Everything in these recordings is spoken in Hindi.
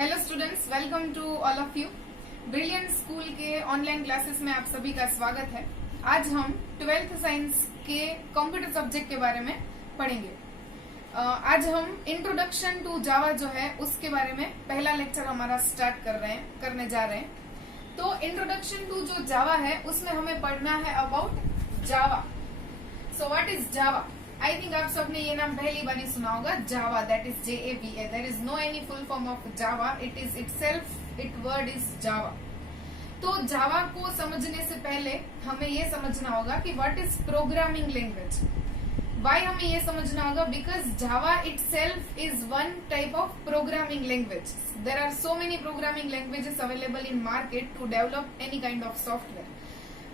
Hello students, welcome to all of you. Brilliant school के ऑनलाइन क्लासेस में आप सभी का स्वागत है। आज हम 12th साइंस के कंप्यूटर सब्जेक्ट के बारे में पढ़ेंगे। आज हम इंट्रोडक्शन टू जावा जो है उसके बारे में पहला लेक्चर हमारा स्टार्ट करने जा रहे हैं। तो इंट्रोडक्शन टू जो जावा है उसमें हमें पढ़ना है about Java. So what is Java? I think आप सबने ये नाम पहली बार ही सुना होगा, Java, that is JAVA। There is no any full form of Java, it is it word is Java. तो जावा को समझने से पहले हमें ये समझना होगा कि what is programming language. Why हमें ये समझना होगा? Because Java itself is one type of programming language. There are so many programming languages available in market to develop any kind of software.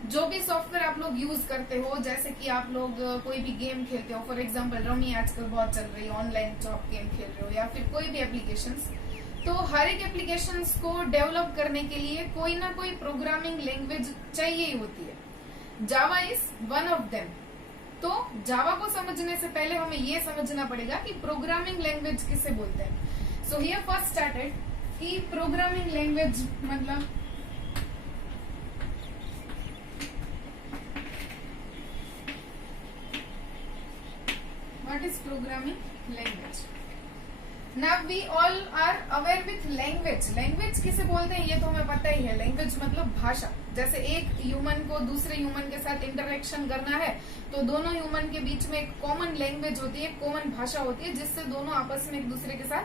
जो भी सॉफ्टवेयर आप लोग यूज करते हो, जैसे कि आप लोग कोई भी गेम खेलते हो, फॉर एग्जांपल रमी आजकल बहुत चल रही है, ऑनलाइन जॉब गेम खेल रहे हो, या फिर कोई भी एप्लीकेशंस, तो हर एक एप्लीकेशंस को डेवलप करने के लिए कोई ना कोई प्रोग्रामिंग लैंग्वेज चाहिए ही होती है। Java is one of them. तो जावा को समझने से पहले हमें ये समझना पड़ेगा कि प्रोग्रामिंग लैंग्वेज किसे बोलते हैं। सो हियर फर्स्ट स्टार्टेड कि प्रोग्रामिंग लैंग्वेज मतलब what is programming language? Now we all are aware with language. Language किसे बोलते हैं ये तो हमें पता ही है। लैंग्वेज मतलब भाषा। जैसे एक ह्यूमन को दूसरे ह्यूमन के साथ इंटरेक्शन करना है तो दोनों ह्यूमन के बीच में एक कॉमन लैंग्वेज होती है, कॉमन भाषा होती है, जिससे दोनों आपस में एक दूसरे के साथ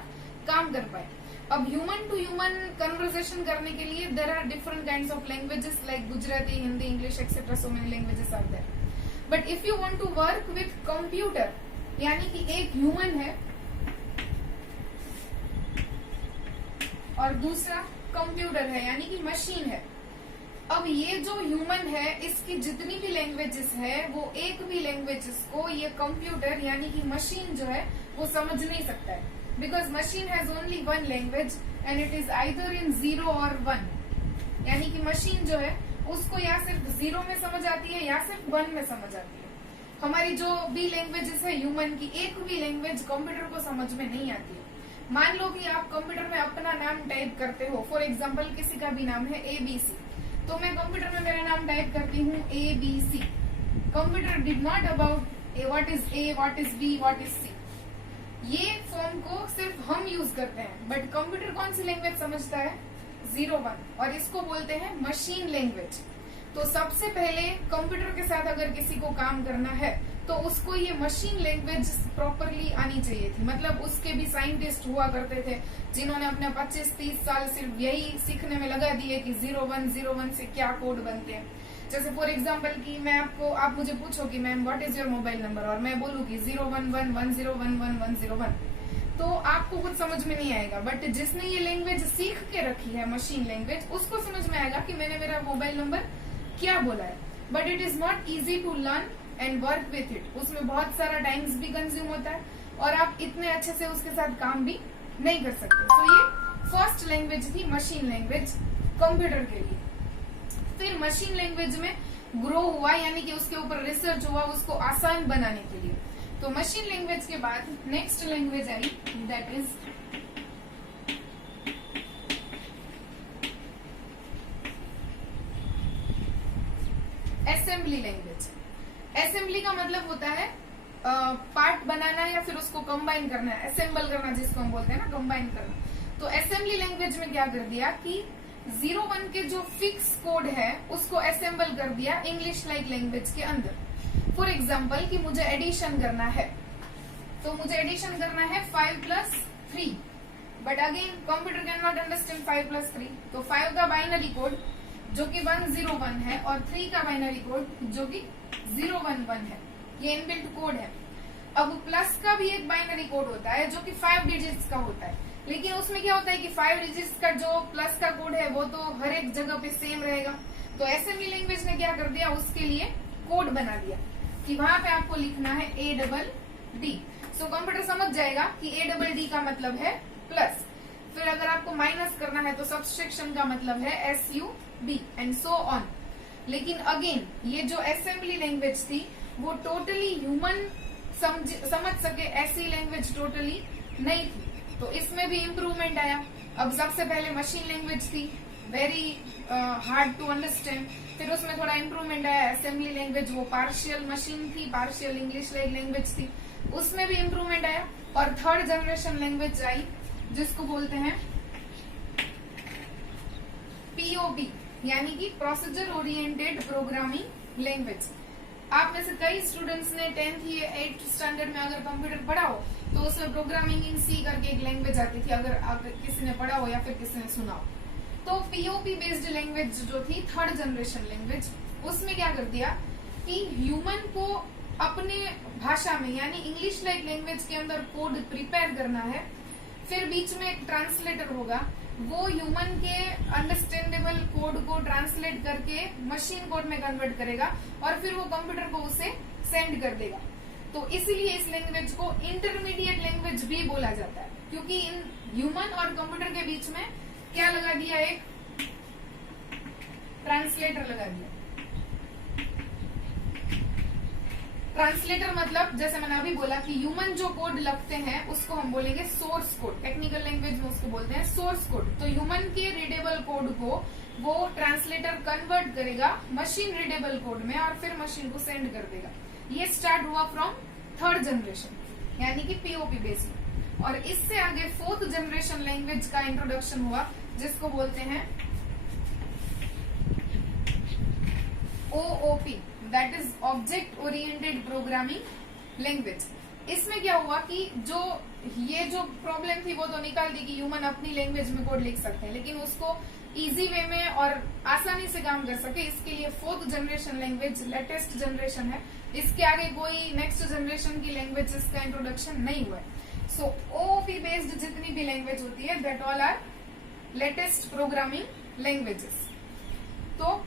काम कर पाए। अब ह्यूमन टू ह्यूमन कन्वर्सेशन करने के लिए there are different kinds of languages like Gujarati, Hindi, English etcetera, so many languages are there. But if you want to work with computer, यानी कि एक ह्यूमन है और दूसरा कंप्यूटर है यानी कि मशीन है। अब ये जो ह्यूमन है इसकी जितनी भी लैंग्वेजेस है वो एक भी लैंग्वेजेस को ये कंप्यूटर यानी कि मशीन जो है वो समझ नहीं सकता है। Because machine has only one language and it is either in 0 और 1। यानी कि मशीन जो है उसको या सिर्फ 0 में समझ आती है या सिर्फ 1 में समझ आती है। हमारी जो भी लैंग्वेजेस है ह्यूमन की, एक भी लैंग्वेज कंप्यूटर को समझ में नहीं आती है। मान लो कि आप कंप्यूटर में अपना नाम टाइप करते हो, फॉर एग्जांपल किसी का भी नाम है ABC, तो मैं कंप्यूटर में मेरा नाम टाइप करती हूँ ABC। Computer did not about what is A, what is B, what is C। ये फॉर्म को सिर्फ हम यूज करते हैं, बट कंप्यूटर कौन सी लैंग्वेज समझता है? 0, 1, और इसको बोलते हैं मशीन लैंग्वेज। तो सबसे पहले कंप्यूटर के साथ अगर किसी को काम करना है तो उसको ये मशीन लैंग्वेज प्रॉपरली आनी चाहिए थी। मतलब उसके भी साइंटिस्ट हुआ करते थे जिन्होंने अपने 25-30 साल सिर्फ यही सीखने में लगा दिए कि 01 से क्या कोड बनते हैं। जैसे फॉर एग्जांपल कि आप मुझे पूछो कि ma'am what is your mobile number, और मैं बोलूँ कि 011101101, तो आपको कुछ समझ में नहीं आएगा। बट जिसने ये लैंग्वेज सीख के रखी है, मशीन लैंग्वेज, उसको समझ में आएगा कि मैंने मेरा मोबाइल नंबर क्या बोला है। But it is not easy to learn and work with it. उसमें बहुत सारा टाइम्स भी कंज्यूम होता है और आप इतने अच्छे से उसके साथ काम भी नहीं कर सकते। तो ये फर्स्ट लैंग्वेज थी, मशीन लैंग्वेज, कंप्यूटर के लिए। फिर मशीन लैंग्वेज में ग्रो हुआ, यानी कि उसके ऊपर रिसर्च हुआ उसको आसान बनाने के लिए। तो मशीन लैंग्वेज के बाद next language I, that is assembly language. Assembly का मतलब होता है पार्ट बनाना या फिर उसको कंबाइन करना, असेंबल करना जिसको हम बोलते हैं ना, कंबाइन करना। तो असेंबली लैंग्वेज में क्या कर दिया कि 0-1 के जो फिक्स कोड है उसको असेंबल कर दिया इंग्लिश लाइक लैंग्वेज के अंदर। फॉर एग्जाम्पल कि मुझे एडिशन करना है, तो मुझे एडिशन करना है 5 + 3, but again computer can not understand 5 + 3। तो 5 का बाइनरी कोड जो कि 101 है और 3 का बाइनरी कोड जो कि 011 है, ये इनबिल्ट कोड है। अब प्लस का भी एक बाइनरी कोड होता है जो कि 5 डिजिट्स का होता है, लेकिन उसमें क्या होता है कि 5 डिजिट्स का जो प्लस का कोड है वो तो हर एक जगह पे सेम रहेगा। तो असेंबली लैंग्वेज ने क्या कर दिया, उसके लिए कोड बना दिया कि वहां पे आपको लिखना है ADD। सो कंप्यूटर समझ जाएगा कि ADD का मतलब है प्लस। फिर अगर आपको माइनस करना है तो सब्सट्रैक्शन का मतलब है SUB एंड सो ऑन। लेकिन अगेन ये जो असेंबली लैंग्वेज थी वो टोटली ह्यूमन समझ सके ऐसी लैंग्वेज टोटली नहीं थी। तो इसमें भी इम्प्रूवमेंट आया। अब सबसे पहले मशीन लैंग्वेज थी, वेरी हार्ड टू अंडरस्टैंड। फिर उसमें थोड़ा इम्प्रूवमेंट आया, असेंबली लैंग्वेज, वो पार्शियल मशीन थी, पार्शियल इंग्लिश लैंग्वेज थी, उसमें भी इम्प्रूवमेंट आया। और थर्ड जनरेशन लैंग्वेज आई जिसको बोलते हैं पीओपी, यानी कि प्रोसीजर ओरिएंटेड प्रोग्रामिंग लैंग्वेज। आप में से कई स्टूडेंट्स ने 10th या 8th स्टैंडर्ड में अगर कंप्यूटर पढ़ा हो तो उसमें प्रोग्रामिंग इन सी करके एक लैंग्वेज आती थी, अगर किसी ने पढ़ा हो या फिर किसी ने सुना हो। तो पीओपी बेस्ड लैंग्वेज जो थी थर्ड जनरेशन लैंग्वेज, उसमें क्या कर दिया कि ह्यूमन को अपने भाषा में यानी इंग्लिश लाइक लैंग्वेज के अंदर कोड प्रिपेयर करना है, फिर बीच में एक ट्रांसलेटर होगा, वो ह्यूमन के अंडरस्टैंडेबल कोड को ट्रांसलेट करके मशीन कोड में कन्वर्ट करेगा और फिर वो कंप्यूटर को उसे सेंड कर देगा। तो इसीलिए इस लैंग्वेज को इंटरमीडिएट लैंग्वेज भी बोला जाता है, क्योंकि इन ह्यूमन और कंप्यूटर के बीच में क्या लगा दिया, एक ट्रांसलेटर लगा दिया। ट्रांसलेटर मतलब जैसे मैंने अभी बोला कि ह्यूमन जो कोड लिखते हैं उसको हम बोलेंगे सोर्स कोड, टेक्निकल लैंग्वेज में उसको बोलते हैं सोर्स कोड। तो ह्यूमन के रीडेबल कोड को वो ट्रांसलेटर कन्वर्ट करेगा मशीन रीडेबल कोड में और फिर मशीन को सेंड कर देगा। ये स्टार्ट हुआ फ्रॉम थर्ड जनरेशन यानी कि पीओपी बेस्ड। और इससे आगे फोर्थ जनरेशन लैंग्वेज का इंट्रोडक्शन हुआ जिसको बोलते हैं OOP, that is object oriented programming language. इसमें क्या हुआ कि ये जो प्रॉब्लम थी वो तो निकाल दी कि ह्यूमन अपनी लैंग्वेज में कोड लिख सकते हैं, लेकिन उसको इजी वे में और आसानी से काम कर सके इसके लिए fourth generation language latest generation है। इसके आगे कोई नेक्स्ट जनरेशन की लैंग्वेजेस का इंट्रोडक्शन नहीं हुआ है। सो ओओपी बेस्ड जितनी भी लैंग्वेज होती है that all are latest programming languages. तो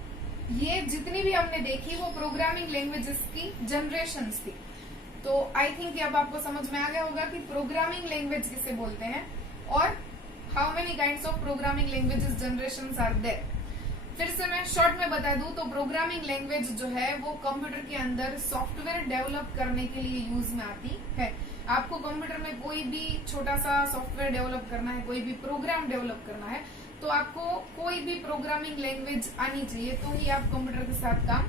ये जितनी भी हमने देखी वो प्रोग्रामिंग लैंग्वेजेस की जनरेशंस थी। तो आई थिंक अब आपको समझ में आ गया होगा कि प्रोग्रामिंग लैंग्वेज किसे बोलते हैं और how many kinds of programming languages generations are there. फिर से मैं शॉर्ट में बता दूं तो प्रोग्रामिंग लैंग्वेज जो है वो कंप्यूटर के अंदर सॉफ्टवेयर डेवलप करने के लिए यूज में आती है। आपको कंप्यूटर में कोई भी छोटा सा सॉफ्टवेयर डेवलप करना है, कोई भी प्रोग्राम डेवलप करना है, तो आपको कोई भी प्रोग्रामिंग लैंग्वेज आनी चाहिए, तो ही आप कंप्यूटर के साथ काम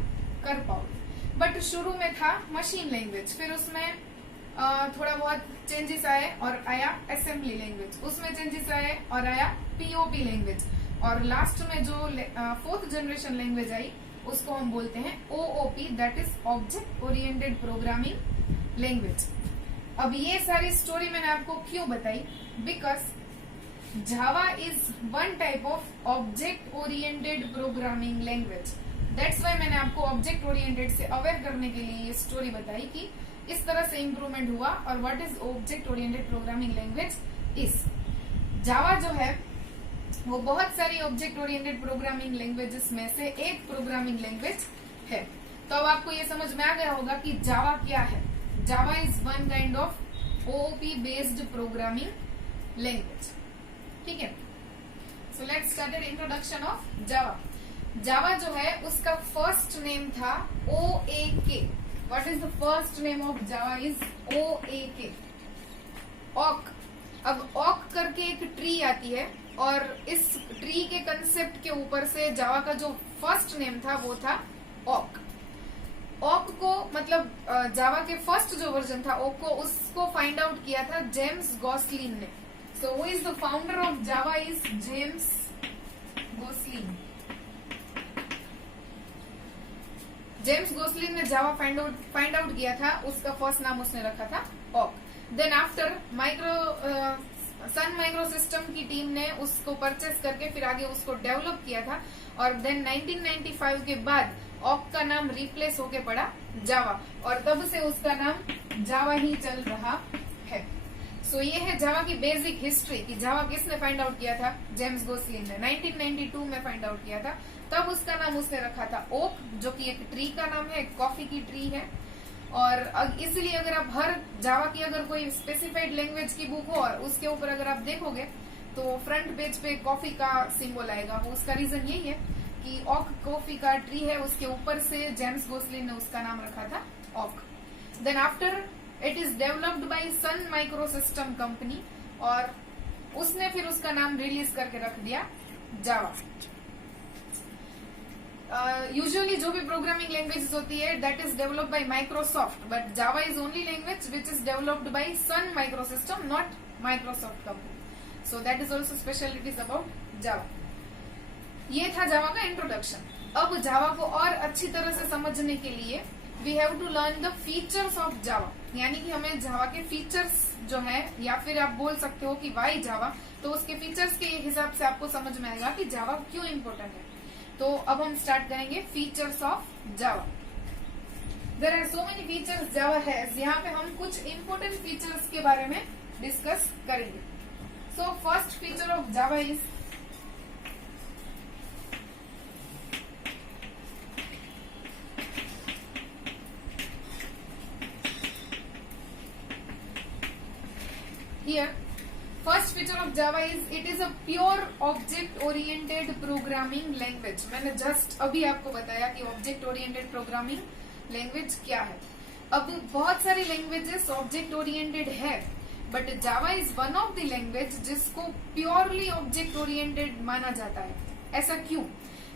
कर पाओगे। बट शुरू में था मशीन लैंग्वेज, फिर उसमें थोड़ा बहुत चेंजेस आए और आया असेंबली लैंग्वेज, उसमें चेंजेस आए और आया पीओपी लैंग्वेज, और लास्ट में जो फोर्थ जनरेशन लैंग्वेज आई उसको हम बोलते हैं OOP, that is object oriented programming language. अब ये सारी स्टोरी मैंने आपको क्यों बताई, because Java is one type of object oriented programming language. That's why मैंने आपको ऑब्जेक्ट ओरिएंटेड से अवेयर करने के लिए ये स्टोरी बताई कि इस तरह से इम्प्रूवमेंट हुआ और what is object oriented programming language is. Java जो है वो बहुत सारी ऑब्जेक्ट ओरिएंटेड प्रोग्रामिंग लैंग्वेजेस में से एक प्रोग्रामिंग लैंग्वेज है। तो अब आपको ये समझ में आ गया होगा कि जावा क्या है। Java is one kind of OOP based programming language. ठीक है, so let's start introduction of Java. Java जो है उसका फर्स्ट नेम था OAK। What is the first name of Java is OAK, Oak. अब ऑक करके एक ट्री आती है और इस ट्री के कंसेप्ट के ऊपर से जावा का जो फर्स्ट नेम था वो था ऑक। ऑक को मतलब जावा के फर्स्ट जो वर्जन था ऑक को, उसको फाइंड आउट किया था जेम्स गॉसलिन ने। So who is the founder of Java is James गॉसलिन। James गॉसलिन ने जावा फाइंड आउट किया था, उसका फर्स्ट नाम उसने रखा था Oak. Then after Sun micro system की टीम ने उसको परचेस करके फिर आगे उसको डेवलप किया था और देन 1995 के बाद ऑक का नाम रिप्लेस होके पड़ा जावा और तब से उसका नाम जावा ही चल रहा है। सो ये है जावा की बेसिक हिस्ट्री कि जावा किसने फाइंड आउट किया था, जेम्स गॉसलिन ने 1992 में फाइंड आउट किया था। तब उसका नाम उसने रखा था ओक, जो कि एक ट्री का नाम है, एक कॉफी की ट्री है। और इसलिए अगर आप हर जावा की अगर कोई स्पेसिफाइड लैंग्वेज की बुक हो और उसके ऊपर अगर आप देखोगे तो फ्रंट पेज पे कॉफी का सिंबल आएगा। वो उसका रीजन यही है कि ऑक कॉफी का ट्री है, उसके ऊपर से जेम्स गॉसलिन ने उसका नाम रखा था Oak. Then after it is developed by Sun micro system company और उसने फिर उसका नाम रिलीज करके रख दिया जावा। यूजुअली जो भी प्रोग्रामिंग लैंग्वेजेस होती है that is developed by Microsoft, but Java is only language which is developed by Sun Microsystem, not Microsoft company. So that is also specialities about Java. ये था जावा का इंट्रोडक्शन। अब जावा को और अच्छी तरह से समझने के लिए we have to learn the features of Java, यानी कि हमें जावा के फीचर्स जो है, या फिर आप बोल सकते हो कि वाई जावा, तो उसके फीचर्स के हिसाब से आपको समझ में आएगा कि जावा क्यों इम्पोर्टेंट है। तो अब हम स्टार्ट करेंगे features of Java. There are so many features Java has. यहाँ पे हम कुछ इम्पोर्टेंट फीचर्स के बारे में डिस्कस करेंगे। So first feature of Java is here first feature of java is it is a pure object oriented programming language। मैंने जस्ट अभी आपको बताया कि ऑब्जेक्ट ओरिएंटेड प्रोग्रामिंग लैंग्वेज क्या है। अब बहुत सारी लैंग्वेजेस ऑब्जेक्ट ओरिएंटेड है, but Java is one of the language जिसको प्योरली ऑब्जेक्ट ओरिएंटेड माना जाता है। ऐसा क्यों?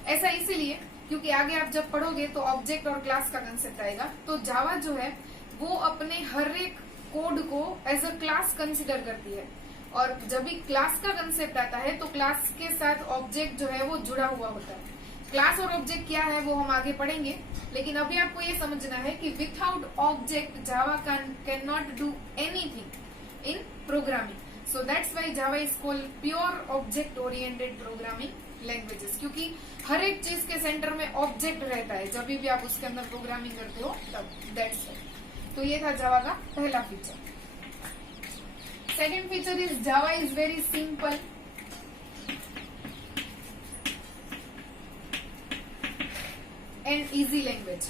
ऐसा इसीलिए क्योंकि आगे आप जब पढ़ोगे तो ऑब्जेक्ट और क्लास का कंसेप्ट आएगा। तो जावा जो है वो अपने हर एक कोड को एज अ क्लास कंसिडर करती है, और जब भी क्लास का कंसेप्ट आता है तो क्लास के साथ ऑब्जेक्ट जो है वो जुड़ा हुआ होता है। क्लास और ऑब्जेक्ट क्या है वो हम आगे पढ़ेंगे, लेकिन अभी आपको ये समझना है कि without object Java can not do anything in programming. So that's why Java is called pure object oriented programming languages, क्योंकि हर एक चीज के सेंटर में ऑब्जेक्ट रहता है जब भी आप उसके अंदर प्रोग्रामिंग करते हो तब। That's it. तो ये था जावा का पहला feature. Second feature is Java is very simple and easy language.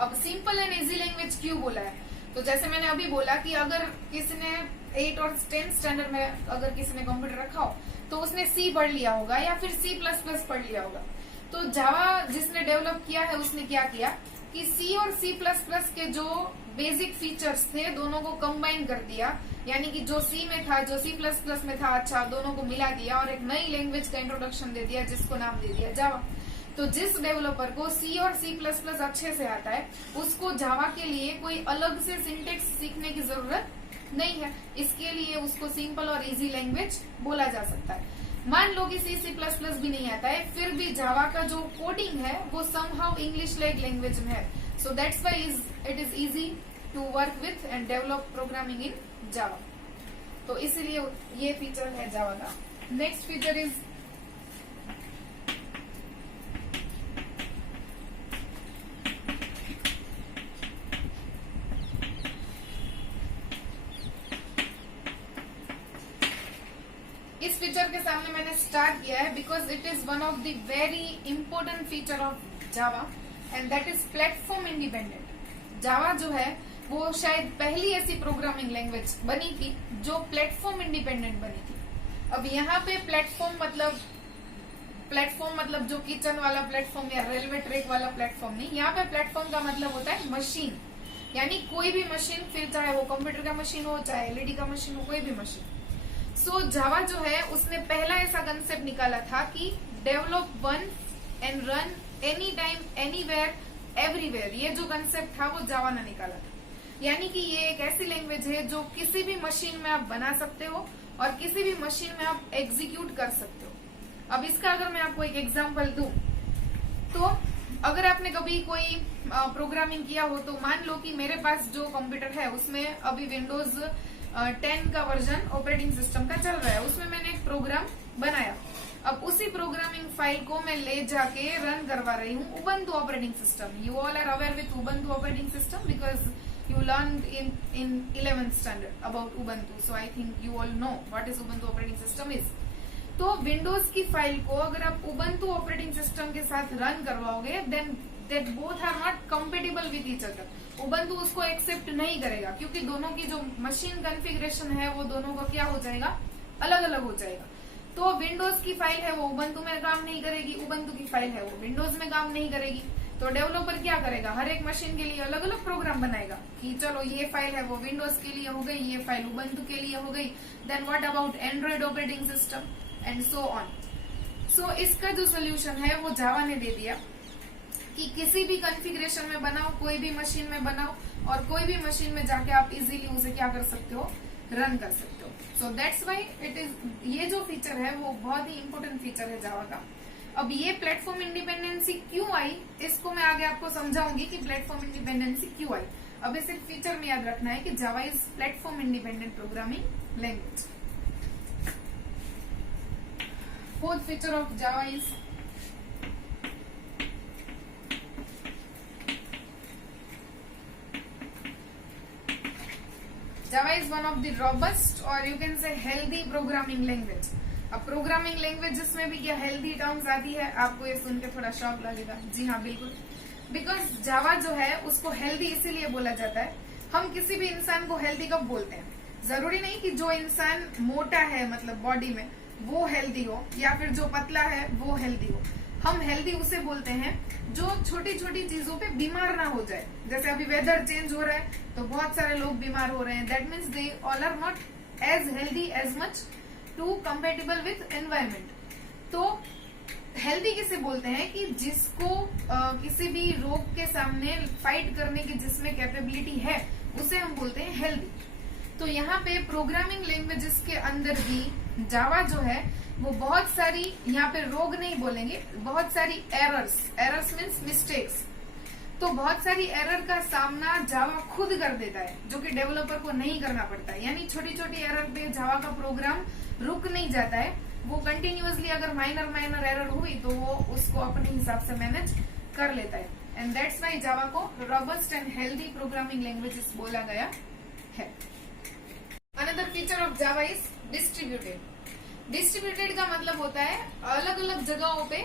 अब सिंपल एंड इजी लैंग्वेज क्यों बोला है? तो जैसे मैंने अभी बोला कि अगर किसी ने 8 और 10 स्टैंडर्ड में अगर किसी ने कंप्यूटर रखा हो तो उसने सी पढ़ लिया होगा या फिर C++ पढ़ लिया होगा। तो जावा जिसने डेवलप किया है उसने क्या किया कि सी और C++ के जो बेसिक फीचर्स थे दोनों को कंबाइन कर दिया, यानी कि जो सी में था जो C++ में था, अच्छा दोनों को मिला दिया और एक नई लैंग्वेज का इंट्रोडक्शन दे दिया जिसको नाम दे दिया जावा। तो जिस डेवलपर को सी और C++ अच्छे से आता है उसको जावा के लिए कोई अलग से सिंटेक्स सीखने की जरूरत नहीं है। इसके लिए उसको सिंपल और इजी लैंग्वेज बोला जा सकता है। मान लो कि C++ भी नहीं आता है, फिर भी जावा का जो कोडिंग है वो समहाउ इंग्लिश लाइक लैंग्वेज में है। So that's why it is easy to work with and develop programming in Java. तो इसीलिए ये फीचर है जावा का। नेक्स्ट फीचर इज इस फीचर के सामने मैंने स्टार्ट किया है because it is one of the very important feature of Java and that is platform independent. Java जो है वो शायद पहली ऐसी प्रोग्रामिंग लैंग्वेज बनी थी जो प्लेटफॉर्म इंडिपेंडेंट बनी थी। अब यहाँ पे प्लेटफॉर्म मतलब जो किचन वाला प्लेटफॉर्म या रेलवे ट्रैक वाला प्लेटफॉर्म नहीं। यहाँ पे प्लेटफॉर्म का मतलब होता है मशीन, यानी कोई भी मशीन, फिर चाहे वो कंप्यूटर का मशीन हो चाहे एलईडी का मशीन हो, कोई भी मशीन। सो जावा जो है उसने पहला ऐसा कंसेप्ट निकाला था कि develop one and run any time anywhere everywhere. ये जो कंसेप्ट था वो जावा ने निकाला था, यानी कि ये एक ऐसी लैंग्वेज है जो किसी भी मशीन में आप बना सकते हो और किसी भी मशीन में आप एग्जीक्यूट कर सकते हो। अब इसका अगर मैं आपको एक एग्जांपल दूं तो अगर आपने कभी कोई प्रोग्रामिंग किया हो तो मान लो कि मेरे पास जो कंप्यूटर है उसमें अभी विंडोज 10 का वर्जन ऑपरेटिंग सिस्टम का चल रहा है, उसमें मैंने एक प्रोग्राम बनाया। अब उसी प्रोग्रामिंग फाइल को मैं ले जाके रन करवा रही हूँ Ubuntu operating system. You all are aware with Ubuntu operating system because you learned in 11th standard about Ubuntu, so I think you all know what is Ubuntu operating system is। तो विंडोज की फाइल को अगर आप Ubuntu ऑपरेटिंग सिस्टम के साथ रन करवाओगे then that both are not compatible with each other. Ubuntu उसको एक्सेप्ट नहीं करेगा क्योंकि दोनों की जो मशीन कॉन्फ़िगरेशन है वो दोनों का क्या हो जाएगा, अलग अलग हो जाएगा। तो विंडोज की फाइल है वो Ubuntu में काम नहीं करेगी, Ubuntu की फाइल है वो विंडोज में काम नहीं करेगी। तो डेवलपर क्या करेगा, हर एक मशीन के लिए अलग अलग प्रोग्राम बनाएगा कि चलो ये फाइल है वो विंडोज के लिए हो गई, ये फाइल उबंटू के लिए हो गई, then what about Android operating system and so on. So इसका जो सोल्यूशन है वो जावा ने दे दिया कि किसी भी कॉन्फ़िगरेशन में बनाओ, कोई भी मशीन में बनाओ और कोई भी मशीन में जाके आप इजीली उसे क्या कर सकते हो, रन कर सकते हो। सो दैट्स व्हाई इट इज, ये जो फीचर है वो बहुत ही इंपॉर्टेंट फीचर है जावा का। अब ये प्लेटफॉर्म इंडिपेंडेंसी क्यों आई, इसको मैं आगे आपको समझाऊंगी कि प्लेटफॉर्म इंडिपेंडेंसी क्यों आई। अब इस फीचर में याद रखना है कि Java is platform independent programming language. Fourth feature of Java is Java is one of the robust or you can say healthy programming language। अब प्रोग्रामिंग लैंग्वेजेस में भी क्या हेल्दी टर्म्स आती है, आपको ये सुन के थोड़ा शौक लगेगा। जी हाँ बिल्कुल, बिकॉज जावा जो है उसको हेल्दी इसीलिए बोला जाता है। हम किसी भी इंसान को हेल्दी कब बोलते हैं, जरूरी नहीं कि जो इंसान मोटा है मतलब बॉडी में वो हेल्दी हो या फिर जो पतला है वो हेल्दी हो। हम हेल्दी उसे बोलते हैं जो छोटी छोटी चीजों पे बीमार ना हो जाए। जैसे अभी वेदर चेंज हो रहा है तो बहुत सारे लोग बीमार हो रहे हैं, that means they all are not as healthy as much to compatible with environment. तो हेल्दी किसे बोलते हैं कि जिसको किसी भी रोग के सामने फाइट करने की जिसमें कैपेबिलिटी है उसे हम बोलते हैं हेल्दी। तो यहाँ पे प्रोग्रामिंग लैंग्वेजेस के अंदर भी जावा जो है वो बहुत सारी, यहाँ पे रोग नहीं बोलेंगे, बहुत सारी एरर्स मीन्स मिस्टेक्स, तो बहुत सारी एरर का सामना जावा खुद कर देता है जो कि डेवलपर को नहीं करना पड़ता है। यानी छोटी छोटी एरर पे जावा का प्रोग्राम रुक नहीं जाता है, वो कंटिन्यूअसली अगर माइनर एरर हुई तो वो उसको अपने हिसाब से मैनेज कर लेता है। एंड दैट्स व्हाई जावा को robust and healthy programming languages बोला गया है। Another feature of Java is distributed. Distributed का मतलब होता है अलग अलग जगहों पे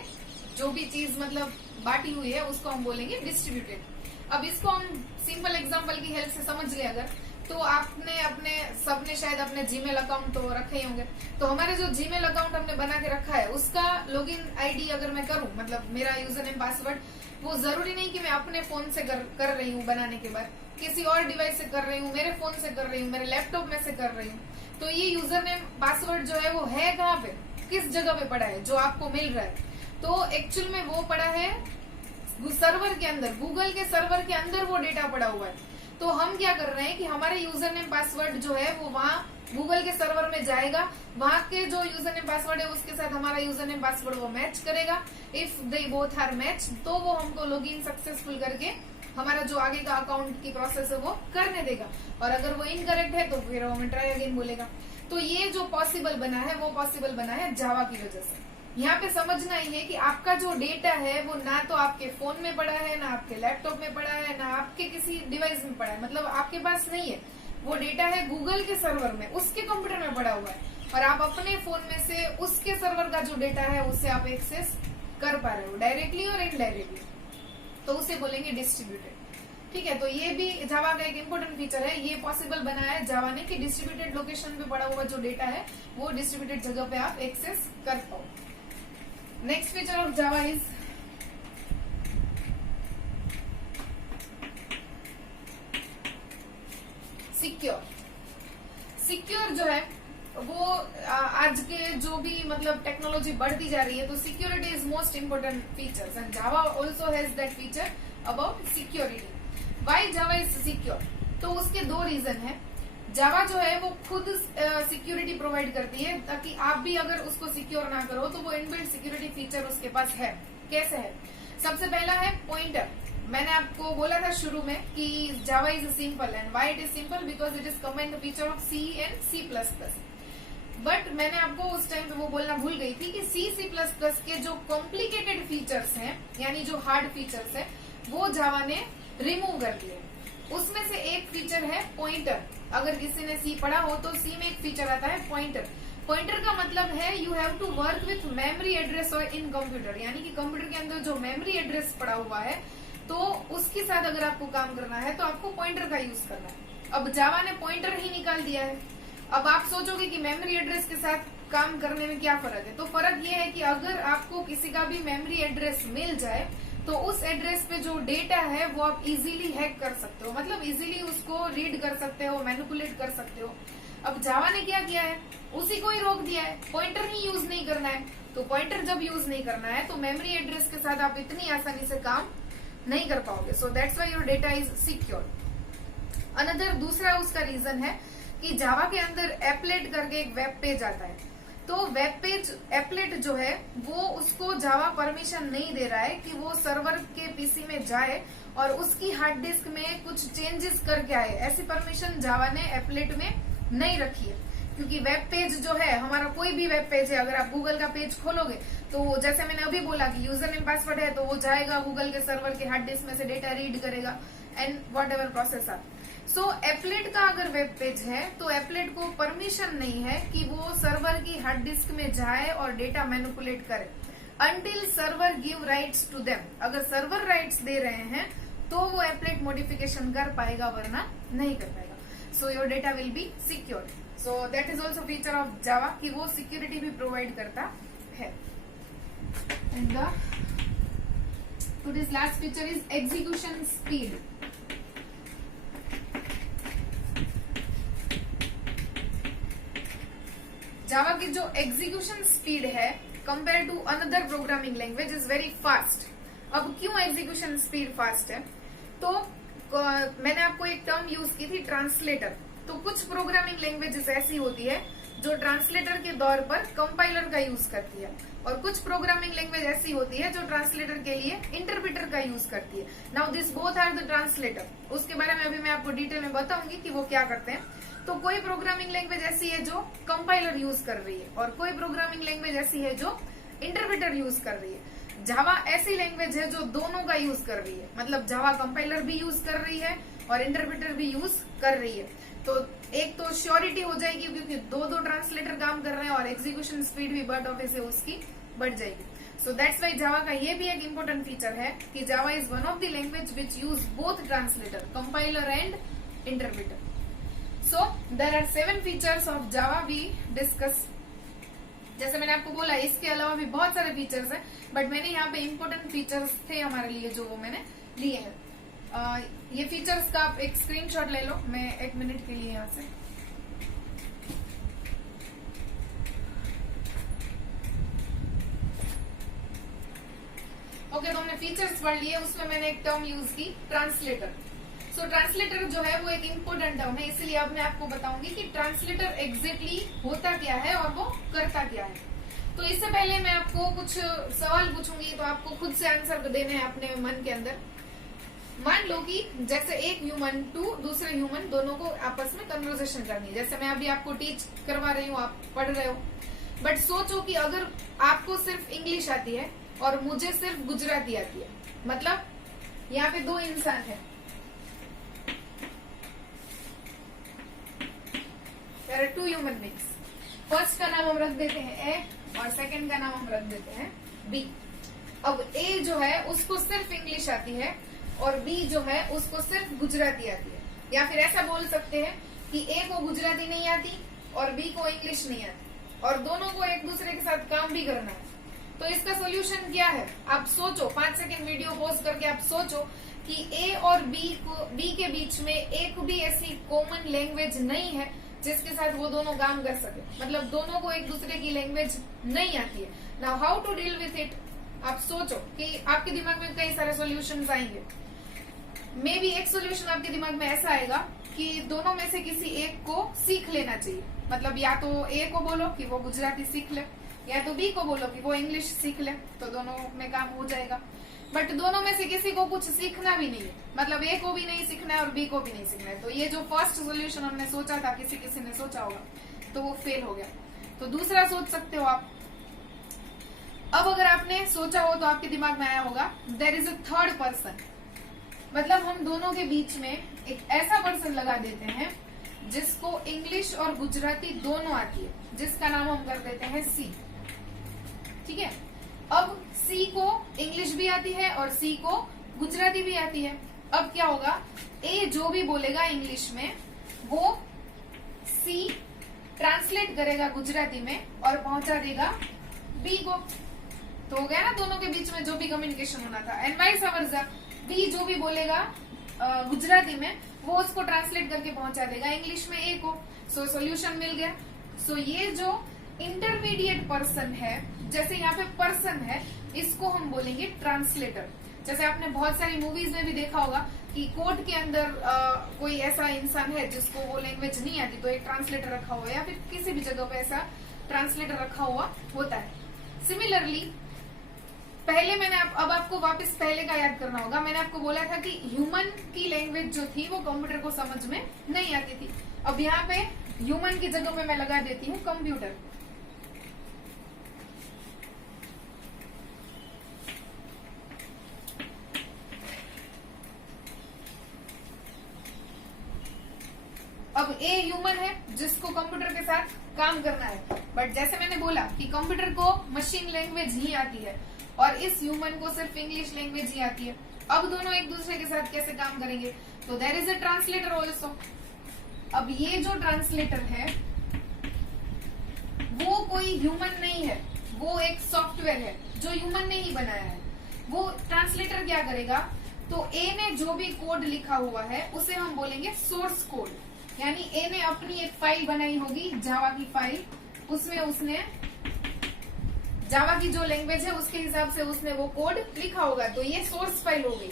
जो भी चीज मतलब बांटी हुई है उसको हम बोलेंगे डिस्ट्रीब्यूटेड। अब इसको हम सिंपल एग्जांपल की हेल्प से समझ ले अगर, तो आपने अपने सबने शायद अपने जीमेल अकाउंट तो रखे ही होंगे। तो हमारे जो जीमेल अकाउंट हमने बना के रखा है उसका लॉगिन आईडी अगर मैं करूं, मतलब मेरा यूजर नेम पासवर्ड, वो जरूरी नहीं कि मैं अपने फोन से कर रही हूँ बनाने के बाद, किसी और डिवाइस से कर रही हूँ, मेरे फोन से कर रही हूँ, मेरे लैपटॉप में से कर रही हूँ। तो ये यूजर नेम पासवर्ड जो है वो है कहाँ पे, किस जगह पे पड़ा है जो आपको मिल रहा है। तो एक्चुअल में वो पड़ा है सर्वर के अंदर, गूगल के सर्वर के अंदर वो डेटा पड़ा हुआ है। तो हम क्या कर रहे हैं कि हमारे यूजर नेम पासवर्ड जो है वो वहाँ गूगल के सर्वर में जाएगा, वहाँ के जो यूजर नेम पासवर्ड है उसके साथ हमारा यूजर नेम पासवर्ड वो मैच करेगा। If they both are match तो वो हमको लॉगिन सक्सेसफुल करके हमारा जो आगे का अकाउंट की प्रोसेस है वो करने देगा, और अगर वो इनकरेक्ट है तो फिर हमें ट्राई अगेन बोलेगा। तो ये जो पॉसिबल बना है वो पॉसिबल बना है जावा की वजह से। यहाँ पे समझना ही है कि आपका जो डेटा है वो ना तो आपके फोन में पड़ा है, ना आपके लैपटॉप में पड़ा है, ना आपके किसी डिवाइस में पड़ा है, मतलब आपके पास नहीं है। वो डेटा है गूगल के सर्वर में, उसके कंप्यूटर में पड़ा हुआ है, और आप अपने फोन में से उसके सर्वर का जो डेटा है उससे आप एक्सेस कर पा रहे हो डायरेक्टली और इनडायरेक्टली, तो उसे बोलेंगे डिस्ट्रीब्यूटेड। ठीक है, तो ये भी जावा का एक इम्पोर्टेंट फीचर है, ये पॉसिबल बनाया है जावा ने कि डिस्ट्रीब्यूटेड लोकेशन पे पड़ा हुआ जो डेटा है वो डिस्ट्रीब्यूटेड जगह पे आप एक्सेस कर पाओ। Next feature of Java is secure. Secure जो है वो आज के जो भी मतलब टेक्नोलॉजी बढ़ती जा रही है, तो security is most important feature and Java also has that feature about security. Why Java is secure, तो उसके दो रीजन है। जावा जो है वो खुद सिक्योरिटी प्रोवाइड करती है, ताकि आप भी अगर उसको सिक्योर ना करो तो वो इनबिल्ट सिक्योरिटी फीचर उसके पास है। कैसे है? सबसे पहला है पॉइंटर। मैंने आपको बोला था शुरू में कि Java is simple, and why it is simple because it is combined the feature of C and C++। But मैंने आपको उस टाइम पे वो बोलना भूल गई थी कि C++ के जो कॉम्प्लिकेटेड फीचर्स हैं, यानी जो हार्ड फीचर्स है, वो जावा ने रिमूव कर दिए। उसमें से एक फीचर है पॉइंटर। अगर किसी ने सी पढ़ा हो तो सी में एक फीचर आता है पॉइंटर। पॉइंटर का मतलब है you have to work with memory address और इन कंप्यूटर, यानी कि कंप्यूटर के अंदर जो मेमोरी एड्रेस पड़ा हुआ है तो उसके साथ अगर आपको काम करना है तो आपको पॉइंटर का यूज करना है। अब जावा ने पॉइंटर ही निकाल दिया है। अब आप सोचोगे कि मेमोरी एड्रेस के साथ काम करने में क्या फर्क है, तो फर्क ये है कि अगर आपको किसी का भी मेमोरी एड्रेस मिल जाए तो उस एड्रेस पे जो डेटा है वो आप इजीली हैक कर सकते हो, मतलब इजीली उसको रीड कर सकते हो, मैनिपुलेट कर सकते हो। अब जावा ने क्या किया है, उसी को ही रोक दिया है, पॉइंटर ही यूज नहीं करना है। तो पॉइंटर जब यूज नहीं करना है तो मेमोरी एड्रेस के साथ आप इतनी आसानी से काम नहीं कर पाओगे। सो that's why your data is secure. Another दूसरा उसका रीजन है कि जावा के अंदर एप्लेट करके एक वेब पेज आता है। तो वेब पेज एप्लेट जो है वो उसको जावा परमिशन नहीं दे रहा है कि वो सर्वर के पीसी में जाए और उसकी हार्ड डिस्क में कुछ चेंजेस करके आए। ऐसी परमिशन जावा ने एप्लेट में नहीं रखी है, क्योंकि वेब पेज जो है हमारा कोई भी वेब पेज है, अगर आप गूगल का पेज खोलोगे तो जैसे मैंने अभी बोला कि यूजर नेम पासवर्ड है तो वो जाएगा गूगल के सर्वर के हार्ड डिस्क में से डेटा रीड करेगा and whatever process are. So applet का अगर वेब पेज है तो एप्लेट को परमिशन नहीं है कि वो सर्वर की हार्ड डिस्क में जाए और डेटा मैनिपुलेट करे until server give rights to them. अगर सर्वर राइट्स दे रहे हैं तो वो एप्लेट मॉडिफिकेशन कर पाएगा, वरना नहीं कर पाएगा। So your data will be secure. So that is also feature of Java कि वो सिक्योरिटी भी प्रोवाइड करता है। And the today's last feature is execution speed. Java की जो एग्जीक्यूशन स्पीड है compare to another programming language is very fast. अब क्यों एग्जीक्यूशन स्पीड फास्ट है, तो मैंने आपको एक टर्म यूज की थी ट्रांसलेटर। तो कुछ प्रोग्रामिंग लैंग्वेजेस ऐसी होती है जो ट्रांसलेटर के दौर पर कंपाइलर का यूज करती है, और कुछ प्रोग्रामिंग लैंग्वेज ऐसी होती है जो ट्रांसलेटर के लिए इंटरप्रेटर का यूज करती है। Now this both are the translator. उसके बारे में अभी मैं आपको डिटेल में बताऊंगी कि वो क्या करते हैं। तो कोई प्रोग्रामिंग लैंग्वेज ऐसी है जो कंपाइलर यूज कर रही है और कोई प्रोग्रामिंग लैंग्वेज ऐसी है जो इंटरप्रेटर यूज कर रही है। जावा ऐसी लैंग्वेज है जो दोनों का यूज कर रही है, मतलब जावा कंपाइलर भी यूज कर रही है और इंटरप्रेटर भी यूज कर रही है। तो एक तो श्योरिटी हो जाएगी क्योंकि दो ट्रांसलेटर काम कर रहे हैं और एग्जीक्यूशन स्पीड भी बर्ड ऑफिस से उसकी बढ़ जाएगी। सो दैट्स वाई जावा का ये भी एक इम्पोर्टेंट फीचर है कि Java is one of the language which use both translator, compiler and interpreter. So there are 7 features of Java we discuss. जैसे मैंने आपको बोला इसके अलावा भी बहुत सारे फीचर्स हैं, बट मैंने यहाँ पे इम्पोर्टेंट फीचर्स थे हमारे लिए जो वो मैंने लिए हैं। ये फीचर्स का आप एक स्क्रीनशॉट ले लो, मैं 1 मिनट के लिए यहाँ से ओके। तो हमने फीचर्स पढ़ लिए, उसमें मैंने एक टर्म यूज की ट्रांसलेटर। सो ट्रांसलेटर जो है वो एक इम्पोर्टेंट टर्म है, इसलिए अब मैं आपको बताऊंगी कि ट्रांसलेटर एग्जैक्टली होता क्या है और वो करता क्या है। तो इससे पहले मैं आपको कुछ सवाल पूछूंगी, तो आपको खुद से आंसर देने हैं अपने मन के अंदर। मान लो कि जैसे एक ह्यूमन टू दूसरे ह्यूमन दोनों को आपस में कन्वर्सेशन करनी है, जैसे मैं अभी आपको टीच करवा रही हूँ, आप पढ़ रहे हो। बट सोचो कि अगर आपको सिर्फ इंग्लिश आती है और मुझे सिर्फ गुजराती आती है, मतलब यहाँ पे 2 इंसान है। There are 2 human beings. First का नाम हम रख देते हैं ए और सेकंड का नाम हम रख देते हैं बी। अब ए जो है उसको सिर्फ इंग्लिश आती है और बी जो है उसको सिर्फ गुजराती आती है, या फिर ऐसा बोल सकते हैं कि ए को गुजराती नहीं आती और बी को इंग्लिश नहीं आती और दोनों को एक दूसरे के साथ काम भी करना है। तो इसका सोल्यूशन क्या है, आप सोचो, 5 सेकंड वीडियो पॉज करके आप सोचो कि ए और बी के बीच में एक भी ऐसी कॉमन लैंग्वेज नहीं है जिसके साथ वो दोनों काम कर सके, मतलब दोनों को एक दूसरे की लैंग्वेज नहीं आती है। Now how to deal with it, आप सोचो कि आपके दिमाग में कई सारे सॉल्यूशंस आएंगे। मे बी एक सॉल्यूशन आपके दिमाग में ऐसा आएगा कि दोनों में से किसी एक को सीख लेना चाहिए, मतलब या तो ए को बोलो कि वो गुजराती सीख ले, या तो बी को बोलो कि वो इंग्लिश सीख ले, तो दोनों में काम हो जाएगा। बट दोनों में से किसी को कुछ सीखना भी नहीं है, मतलब ए को भी नहीं सीखना है और बी को भी नहीं सीखना है। तो ये जो फर्स्ट सोल्यूशन हमने सोचा था, किसी ने सोचा होगा, तो वो फेल हो गया। तो दूसरा सोच सकते हो आप। अब अगर आपने सोचा हो तो आपके दिमाग में आया होगा there is a third person, मतलब हम दोनों के बीच में एक ऐसा पर्सन लगा देते हैं जिसको इंग्लिश और गुजराती दोनों आती है, जिसका नाम हम कर देते हैं सी। ठीक है, अब सी को इंग्लिश भी आती है और सी को गुजराती भी आती है। अब क्या होगा, ए जो भी बोलेगा इंग्लिश में वो सी ट्रांसलेट करेगा गुजराती में और पहुंचा देगा बी को। तो हो गया ना दोनों के बीच में जो भी कम्युनिकेशन होना था। एंड वाइस वर्सा, बी जो भी बोलेगा गुजराती में वो उसको ट्रांसलेट करके पहुंचा देगा इंग्लिश में ए को। सो सोल्यूशन मिल गया। सो ये जो इंटरमीडिएट पर्सन है, जैसे यहाँ पे पर्सन है, इसको हम बोलेंगे ट्रांसलेटर। जैसे आपने बहुत सारी मूवीज में भी देखा होगा कि कोर्ट के अंदर कोई ऐसा इंसान है जिसको वो लैंग्वेज नहीं आती, तो एक ट्रांसलेटर रखा हुआ है, या फिर किसी भी जगह पे ऐसा ट्रांसलेटर रखा हुआ होता है। सिमिलरली पहले मैंने अब आपको वापस पहले का याद करना होगा। मैंने आपको बोला था कि ह्यूमन की लैंग्वेज जो थी वो कंप्यूटर को समझ में नहीं आती थी। अब यहाँ पे ह्यूमन की जगह पे मैं लगा देती हूँ कंप्यूटर। अब ए ह्यूमन है जिसको कंप्यूटर के साथ काम करना है, बट जैसे मैंने बोला कि कंप्यूटर को मशीन लैंग्वेज ही आती है और इस ह्यूमन को सिर्फ इंग्लिश लैंग्वेज ही आती है। अब दोनों एक दूसरे के साथ कैसे काम करेंगे? तो there is a translator also. अब ये जो ट्रांसलेटर है वो कोई ह्यूमन नहीं है, वो एक सॉफ्टवेयर है जो ह्यूमन ने ही बनाया है। वो ट्रांसलेटर क्या करेगा? तो ए ने जो भी कोड लिखा हुआ है उसे हम बोलेंगे सोर्स कोड। यानी ए ने अपनी एक फाइल बनाई होगी, जावा की फाइल, उसमें उसने जावा की जो लैंग्वेज है उसके हिसाब से उसने वो कोड लिखा होगा, तो ये सोर्स फाइल हो गई।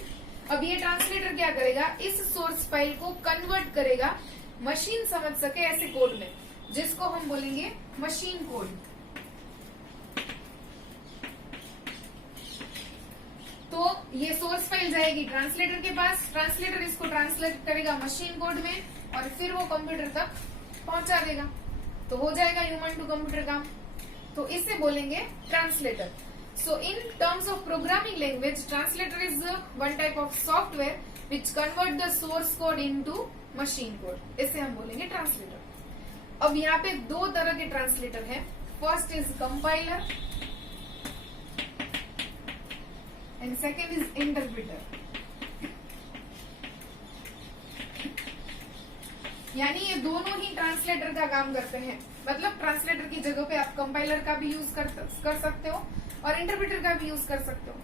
अब ये ट्रांसलेटर क्या करेगा? इस सोर्स फाइल को कन्वर्ट करेगा मशीन समझ सके ऐसे कोड में, जिसको हम बोलेंगे मशीन कोड। तो ये सोर्स फाइल जाएगी ट्रांसलेटर के पास, ट्रांसलेटर इसको ट्रांसलेट करेगा मशीन कोड में और फिर वो कंप्यूटर तक पहुंचा देगा। तो हो जाएगा ह्यूमन टू कंप्यूटर काम। तो इसे बोलेंगे translator. So in terms of programming language, translator is one type of software which convert the source code into machine code. इसे हम बोलेंगे ट्रांसलेटर। अब यहाँ पे दो तरह के ट्रांसलेटर हैं। First is compiler and second is interpreter. यानी ये दोनों ही ट्रांसलेटर का काम करते हैं। मतलब ट्रांसलेटर की जगह पे आप कंपाइलर का भी यूज कर सकते हो और इंटरप्रेटर का भी यूज कर सकते हो।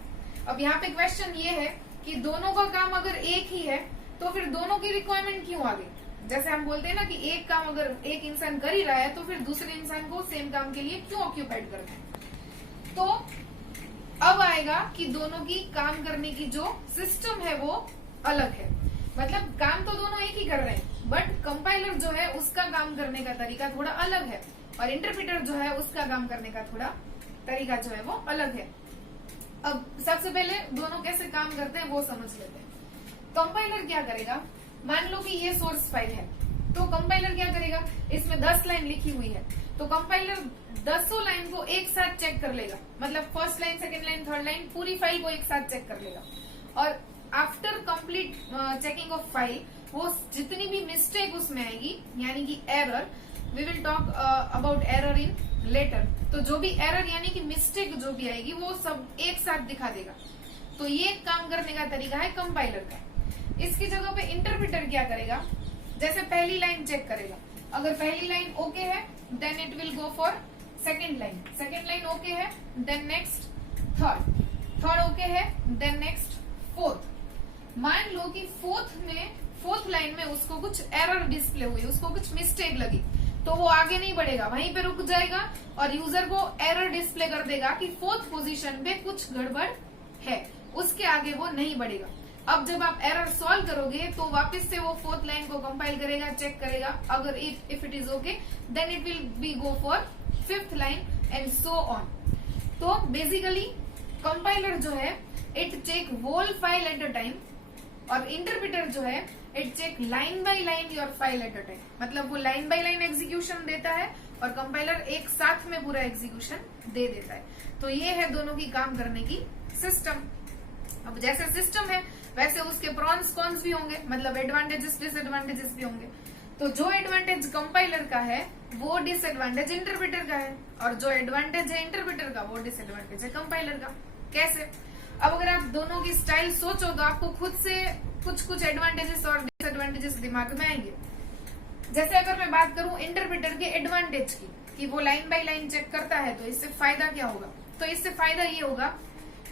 अब यहाँ पे क्वेश्चन ये है कि दोनों का काम अगर एक ही है तो फिर दोनों की रिक्वायरमेंट क्यों आ गई? जैसे हम बोलते हैं ना कि एक काम अगर एक इंसान कर ही रहा है तो फिर दूसरे इंसान को सेम काम के लिए क्यों ऑक्यूपाइड करते हैं? तो अब आएगा कि दोनों की काम करने की जो सिस्टम है वो अलग है। मतलब काम तो दोनों एक ही कर रहे हैं, बट कंपाइलर जो है उसका काम करने का तरीका थोड़ा अलग है और इंटरप्रेटर जो है उसका काम करने का थोड़ा तरीका जो है वो अलग है। अब सबसे पहले दोनों कैसे काम करते हैं वो समझ लेते हैं। कंपाइलर क्या करेगा? मान लो कि ये सोर्स फाइल है, तो कंपाइलर क्या करेगा? इसमें 10 लाइन लिखी हुई है, तो कंपाइलर 10 लाइन को एक साथ चेक कर लेगा। मतलब first line, second line, third line, पूरी फाइल को एक साथ चेक कर लेगा और after complete checking of file वो जितनी भी मिस्टेक उसमें आएगी, यानी कि error, we will talk about error in later. तो जो भी एरर यानी कि मिस्टेक जो भी आएगी वो सब एक साथ दिखा देगा। तो ये काम करने का तरीका है कंपाइलर का। इसकी जगह पे इंटरप्रेटर क्या करेगा? जैसे पहली लाइन चेक करेगा, अगर पहली लाइन ओके है then it will go for second line, second line okay है then next third, third okay है देन नेक्स्ट फोर्थ। मान लो कि फोर्थ लाइन में उसको कुछ एरर डिस्प्ले हुई, उसको कुछ मिस्टेक लगी, तो वो आगे नहीं बढ़ेगा, वहीं पे रुक जाएगा और यूजर को एरर डिस्प्ले कर देगा कि फोर्थ पोजीशन पे कुछ गड़बड़ है, उसके आगे वो नहीं बढ़ेगा। अब जब आप एरर सॉल्व करोगे तो वापस से वो फोर्थ लाइन को कंपाइल करेगा, चेक करेगा, अगर if it is okay then it will be go for fifth line and so on. तो बेसिकली कंपाइलर जो है it check whole file at a time और इंटरप्रेटर जो है it check line by line your file at a time. मतलब वो लाइन बाय लाइन एग्जीक्यूशन देता है और कंपाइलर एक साथ में पूरा एग्जीक्यूशन दे देता है। तो ये है दोनों की काम करने की सिस्टम। अब जैसे सिस्टम है वैसे उसके प्रॉन्स कॉन्स भी होंगे, मतलब एडवांटेजेस डिसएडवांटेजेस भी होंगे। तो जो एडवांटेज कंपाइलर का है वो डिसएडवांटेज इंटरप्रेटर का है और जो एडवांटेज है इंटरप्रेटर का वो डिसएडवांटेज है कंपाइलर का। कैसे? अब अगर आप दोनों की स्टाइल सोचो तो आपको खुद से कुछ एडवांटेजेस और डिसएडवांटेजेस दिमाग में आएंगे। जैसे अगर मैं बात करूं इंटरप्रेटर के एडवांटेज की कि वो लाइन बाय लाइन चेक करता है, तो इससे फायदा क्या होगा? तो इससे फायदा ये होगा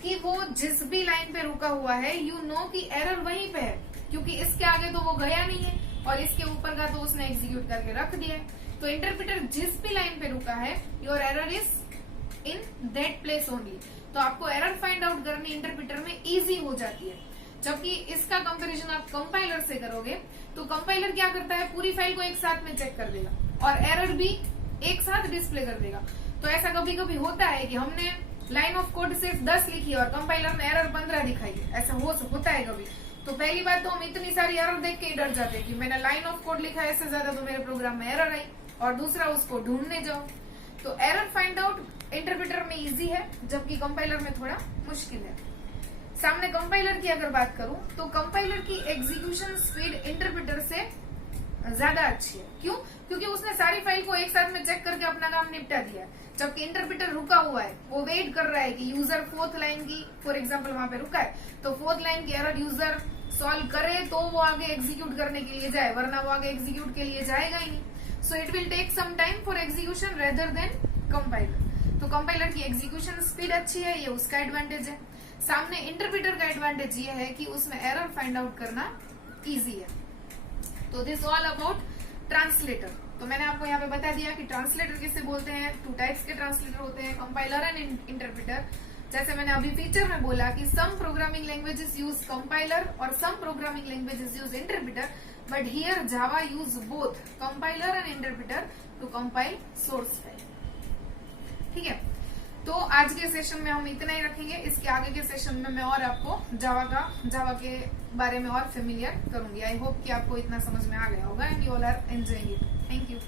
कि वो जिस भी लाइन पे रुका हुआ है यू नो कि एरर वहीं पे है, क्योंकि इसके आगे तो वो गया नहीं है और इसके ऊपर का तो उसने एग्जीक्यूट करके रख दिया है। तो इंटरप्रेटर जिस भी लाइन पे रुका है your error is in that place only. तो आपको एरर फाइंड आउट करनी इंटरप्रेटर में इजी हो जाती है। जबकि इसका कंपैरिजन आप कंपाइलर से करोगे तो कंपाइलर क्या करता है, पूरी फाइल को एक साथ में चेक कर देगा और एरर भी एक साथ डिस्प्ले कर देगा। तो ऐसा कभी कभी होता है कि हमने लाइन ऑफ कोड सिर्फ 10 लिखी है और कंपाइलर में एरर 15 दिखाई है, ऐसा होता है कभी। तो पहली बात तो हम इतनी सारी एरर देख के ही डर जाते हैं कि मैंने लाइन ऑफ कोड लिखा है, इससे ज्यादा तो मेरे प्रोग्राम में एरर आई, और दूसरा उसको ढूंढने जाओ। तो एरर फाइंड आउट इंटरप्रेटर में इजी है, जबकि कंपाइलर में थोड़ा मुश्किल है। सामने कंपाइलर की अगर बात करूं तो कंपाइलर की एग्जीक्यूशन स्पीड इंटरप्रेटर से ज्यादा अच्छी है। क्यों? क्योंकि उसने सारी फाइल को एक साथ में चेक करके अपना काम निपटा दिया है, जबकि इंटरप्रेटर रुका हुआ है, वो वेट कर रहा है कि यूजर 4th लाइन की, फॉर एग्जांपल वहां पे रुका है, तो 4th लाइन की एरर यूजर सॉल्व करे तो वो आगे एग्जीक्यूट करने के लिए जाए, वरना वो आगे एग्जीक्यूट के लिए जाएगा ही नहीं। So it will take some time for execution rather than compiler. तो कंपाइलर की एग्जीक्यूशन स्पीड अच्छी है, ये उसका एडवांटेज है। सामने इंटरप्रेटर का एडवांटेज ये है कि उसमें एरर फाइंड आउट करना इजी है। तो दिस ऑल अबाउट ट्रांसलेटर। तो मैंने आपको यहाँ पे बता दिया कि ट्रांसलेटर किसे बोलते हैं। 2 टाइप्स के ट्रांसलेटर होते हैं, कंपाइलर एंड इंटरप्रेटर। जैसे मैंने अभी फीचर में बोला कि some programming languages use compiler और some programming languages use interpreter, but here Java use both compiler and interpreter to compile source file. ठीक है, तो आज के सेशन में हम इतना ही रखेंगे। इसके आगे के सेशन में मैं और आपको जावा के बारे में और फेमिलियर करूंगी। आई होप कि आपको इतना समझ में आ गया होगा and you all are enjoying it. Thank you.